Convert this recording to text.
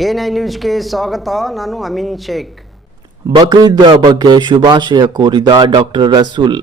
A ನ್ಯೂಸ್ಗೆ ಸ್ವಾಗತ ನಾನು ಅಮಿನ್ ಶೇಖ್. ಬಕ್ರೀದ್ ಬಗ್ಗೆ ಶುಭಾಶಯ ಕೋರಿದ ಡಾಕ್ಟರ್ ರಸೂಲ್